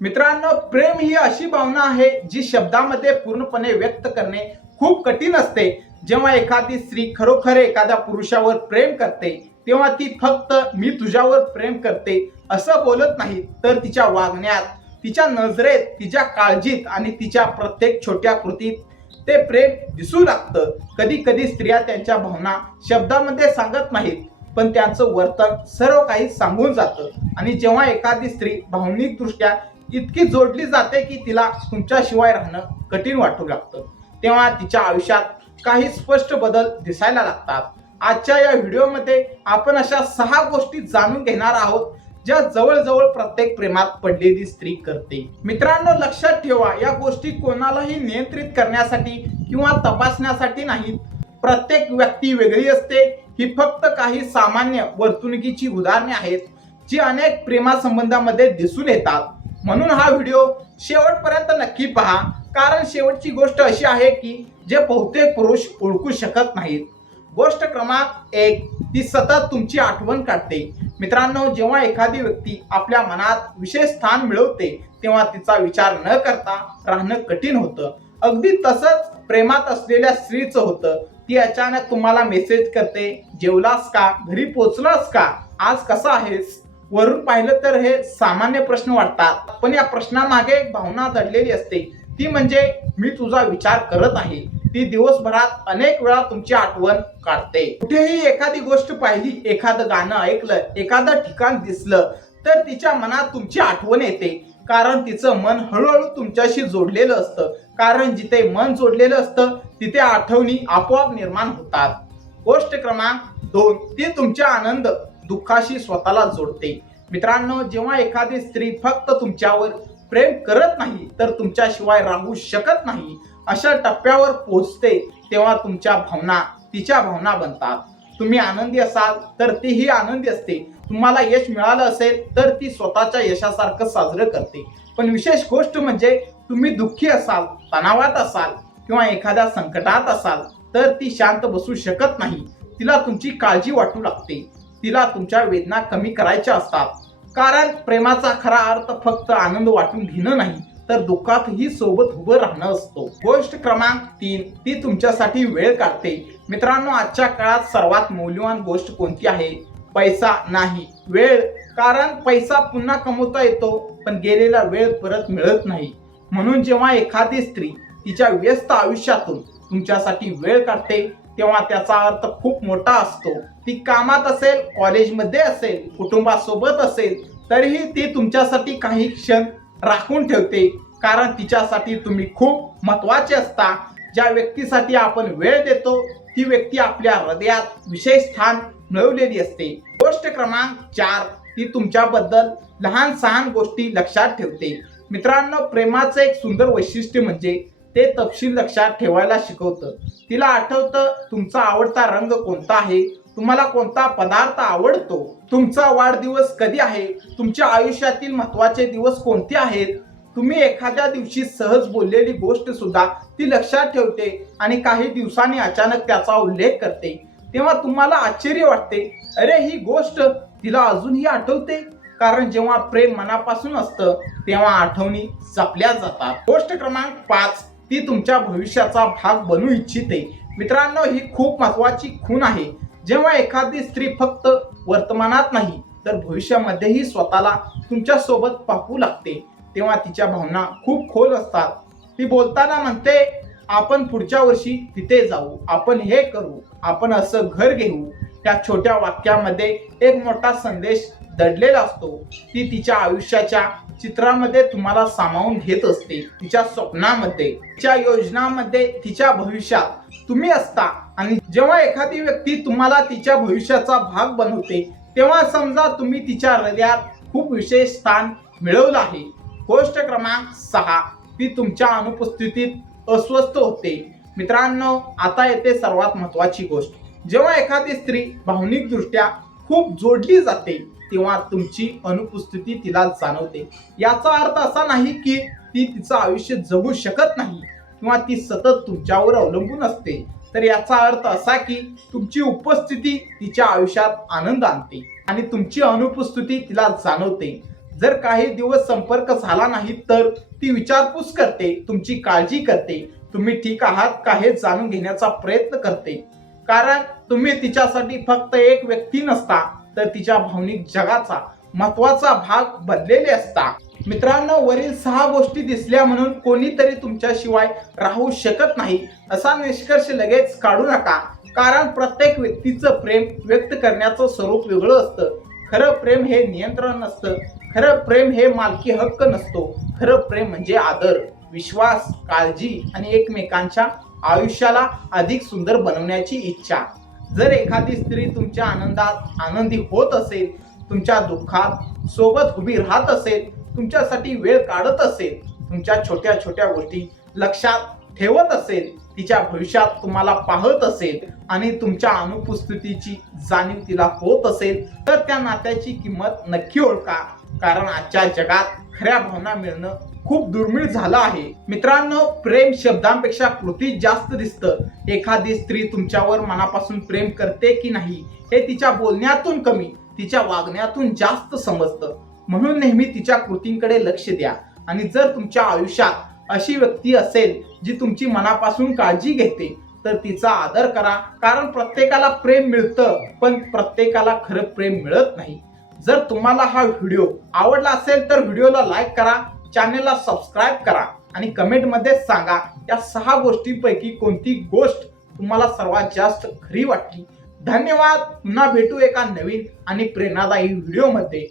मित्रांनो, प्रेम ही अशी भावना आहे जी शब्दामध्ये पूर्णपणे व्यक्त करणे खूप कठीण असते. जेव्हा एखादी स्त्री खरोखर एखाद्या पुरुषावर प्रेम करते तेव्हा ती फक्त मी तुझ्यावर प्रेम करते असं बोलत नाही, तर तिच्या वागण्यात, तिच्या नजरेत, तिच्या काळजीत आणि तिच्या प्रत्येक छोट्या कृतीत ते प्रेम दिसू लागतं. कधी कधी स्त्रिया त्यांच्या भावना शब्दामध्ये सांगत नाहीत, पण त्यांचं वर्तन सर्व काही सांगून जातं. आणि जेव्हा एखादी स्त्री भावनिकदृष्ट्या इतकी जोडली जाते की तिला तुमच्याशिवाय राहणं कठीण वाटू लागतं, तेव्हा तिच्या आयुष्यात काही स्पष्ट बदल दिसायला लागतात. आजच्या या व्हिडिओमध्ये आपण अशा 6 गोष्टी जाणून घेणार आहोत ज्या जवळजवळ प्रत्येक प्रेमात पडलेली स्त्री करते. मित्रांनो, लक्षात ठेवा, या गोष्टी कोणालाही नियंत्रित करण्यासाठी किंवा तपासण्यासाठी नाहीत. प्रत्येक व्यक्ती वेगळी असते. ही फक्त काही सामान्य वर्तणुकीची उदाहरणे आहेत जी अनेक प्रेमासंबंधामध्ये दिसून येतात. म्हणून हा व्हिडिओ शेवटपर्यंत नक्की पहा, कारण शेवटची गोष्ट अशी आहे की जे बहुतेक पुरुष ओळखू शकत नाहीत. गोष्ट क्रमांक 1, ती सतत तुमची आठवण काढते. मित्रांनो, जेव्हा एखादी व्यक्ती आपल्या मनात विशेष स्थान मिळवते तेव्हा तिचा विचार न करता राहणं कठीण होतं. अगदी तसंच प्रेमात असलेल्या स्त्रीचं होतं. ती अचानक तुम्हाला मेसेज करते, जेवलास का, घरी पोचलास का, आज कसा आहेस. वरून पाहिलं तर हे सामान्य प्रश्न वाटतात, पण या प्रश्नामागे एक भावना दडलेली असते. ती म्हणजे मी तुझा विचार करत आहे. ती दिवसभरात अनेक वेळा तुमची आठवण काढते. कुठेही एखादी गोष्ट पाहिली, एखादं गाणं ऐकलं, एखादं ठिकाण दिसलं तर तिच्या मनात तुमची आठवण येते, कारण तिचं मन हळूहळू तुमच्याशी जोडलेलं असतं. कारण जिथे मन जोडलेलं असतं तिथे आठवणी आपोआप निर्माण होतात. गोष्ट क्रमांक 2, ती तुमच्या आनंद दुःखाशी स्वतःला जोडते. मित्रांनो, जेव्हा एखादी स्त्री फक्त तुमच्यावर प्रेम करत नाही तर तुमच्याशिवाय राहू शकत नाही अशा टप्प्यावर पोहोचते, तेव्हा तुमच्या भावना तिच्या भावना बनतात. तुम्ही आनंदी असाल तर तीही आनंदी असते. तुम्हाला यश मिळालं असेल तर ती स्वतःच्या यशासारखं साजरं करते. पण विशेष गोष्ट म्हणजे तुम्ही दुःखी असाल, तणावात असाल किंवा एखाद्या संकटात असाल तर ती शांत बसू शकत नाही. तिला तुमची काळजी वाटू लागते. तिला तुमच्या वेदना कमी करायच्या असतात. कारण प्रेमाचा खरा अर्थ फक्त आनंद वाटून घेणं नाही, तर दुःखातही सोबत उभं राहणं असतो. गोष्ट क्रमांक 3, ती तुमच्यासाठी वेळ काढते. मित्रांनो, आजच्या काळात सर्वात मौल्यवान गोष्ट कोणती आहे? पैसा नाही, वेळ. कारण पैसा पुन्हा कमवता येतो, पण गेलेला वेळ परत मिळत नाही. म्हणून जेव्हा एखादी स्त्री तिच्या व्यस्त आयुष्यातून तुमच्यासाठी वेळ काढते तेव्हा त्याचा अर्थ खूप मोठा असतो. ती कामात असेल, कॉलेजमध्ये असेल, कुटुंबासोबत असेल, तरीही ती तुमच्यासाठी काही क्षण राखून ठेवते, कारण तिच्यासाठी तुम्ही खूप महत्वाचे असता. ज्या व्यक्तीसाठी आपण वेळ देतो ती व्यक्ती आपल्या हृदयात विशेष स्थान मिळवलेली असते. गोष्ट क्रमांक 4, ती तुमच्याबद्दल लहान सहान गोष्टी लक्षात ठेवते. मित्रांनो, प्रेमाचं एक सुंदर वैशिष्ट्य म्हणजे ते तपशील लक्षात ठेवायला शिकवतं. तिला आठवतं तुमचा आवडता रंग कोणता आहे, तुम्हाला कोणता पदार्थ आवडतो, तुमचा वाढदिवस कधी आहे, तुमच्या आयुष्यातील महत्त्वाचे दिवस कोणते आहेत. तुम्ही एखाद्या दिवशी सहज बोललेली गोष्ट सुद्धा ती लक्षात ठेवते आणि काही दिवसांनी अचानक त्याचा उल्लेख करते. तेव्हा तुम्हाला आश्चर्य वाटते, अरे, ही गोष्ट तिला अजूनही आठवते. कारण जेव्हा प्रेम मनापासून असतं तेव्हा आठवणी जपल्या जातात. गोष्ट क्रमांक 5, ती तुमच्या भविष्याचा भाग बनू इच्छिते. मित्रांनो, ही खूप महत्वाची खूण आहे. जेव्हा एखादी स्त्री फक्त वर्तमानात नाही तर भविष्यामध्येही स्वतःला तुमच्या सोबत पाहू लागते, तेव्हा तिच्या भावना खूप खोल असतात. ती बोलताना म्हणते, आपण पुढच्या वर्षी तिथे जाऊ, आपण हे करू, आपण असं घर घेऊ. त्या छोट्या वाक्यामध्ये एक मोठा संदेश दडलेला असतो. ती तिच्या आयुष्याच्या चित्रामध्ये तुम्हाला सामावून घेत असते, तिच्या स्वप्नामध्ये, तिच्या योजनामध्ये, तिच्या भविष्यात तुम्ही असता. आणि जेव्हा एखादी व्यक्ती तुम्हाला तिच्या भविष्याचा भाग बनवते तेव्हा समजा तुम्ही तिच्या हृदयात खूप विशेष स्थान मिळवलं आहे. गोष्ट क्रमांक 6, ती तुमच्या अनुपस्थितीत अस्वस्थ होते. मित्रांनो, आता येते सर्वात महत्वाची गोष्ट. जेव्हा एखादी स्त्री भावनिकदृष्ट्या खूप जोडली जाते तेव्हा तुमची अनुपस्थिती तिला जाणवते. याचा अर्थ असा नाही की ती तिचं आयुष्य जगू शकत नाही किंवा ती सतत तुमच्यावर अवलंबून असते, तर याचा अर्थ असा की तुमची उपस्थिती तिच्या आयुष्यात आनंद आणते आणि तुमची अनुपस्थिती तिला जाणवते. जर काही दिवस संपर्क झाला नाही तर ती विचारपूस करते, तुमची काळजी करते, तुम्ही ठीक आहात का हे जाणून घेण्याचा प्रयत्न करते. कारण तुम्ही तिच्यासाठी फक्त एक व्यक्ती नसता, तर तिच्या भावनिक जगाचा महत्वाचा भाग बनलेले असता. मित्रांनो, वरील 6 गोष्टी दिसल्या म्हणून कोणीतरी तुमच्याशिवाय राहू शकत नाही असा निष्कर्ष लगेच काढू नका. कारण प्रत्येक व्यक्तीचं प्रेम व्यक्त करण्याचं स्वरूप वेगळं असतं. खरं प्रेम हे नियंत्रण नसतं. खरं प्रेम हे मालकी हक्क नसतो. खरं प्रेम म्हणजे आदर, विश्वास, काळजी आणि एकमेकांच्या आयुष्याला अधिक सुंदर बनवण्याची इच्छा. जर एखादी स्त्री तुमच्या आनंदात आनंदी होत असेल, तुमच्या दुःखात सोबत उभी राहत असेल, तुमच्यासाठी वेळ काढत असेल, तुमच्या छोट्या छोट्या गोष्टी लक्षात ठेवत असेल, तिच्या भविष्यात तुम्हाला पाहत असेल आणि तुमच्या अनुपस्थितीची जाणीव तिला होत असेल, तर त्या नात्याची किंमत नक्की ओळखा. कारण आजच्या जगात खऱ्या भावना मिळणं खूप दुर्मिळ झालं आहे. मित्रांनो, प्रेम शब्दांपेक्षा कृतीत जास्त दिसतं. एखादी स्त्री तुमच्यावर मनापासून प्रेम करते की नाही हे तिच्या बोलण्यातून कमी, तिच्या वागण्यातून जास्त समजतं. म्हणून नेहमी तिच्या कृतींकडे लक्ष द्या. आणि जर तुमच्या आयुष्यात अशी व्यक्ती असेल जी तुमची मनापासून काळजी घेते, तर तिचा आदर करा. कारण प्रत्येकाला प्रेम मिळतं, पण प्रत्येकाला खरं प्रेम मिळत नाही. जर तुम्हाला हा व्हिडिओ आवडला असेल तर व्हिडिओला लाईक करा, चॅनलला सबस्क्राईब करा आणि कमेंटमध्ये सांगा या 6 गोष्टींपैकी कोणती गोष्ट तुम्हाला सर्वात जास्त खरी वाटली. धन्यवाद. पुन्हा भेटू एका नवीन आणि प्रेरणादायी व्हिडिओमध्ये.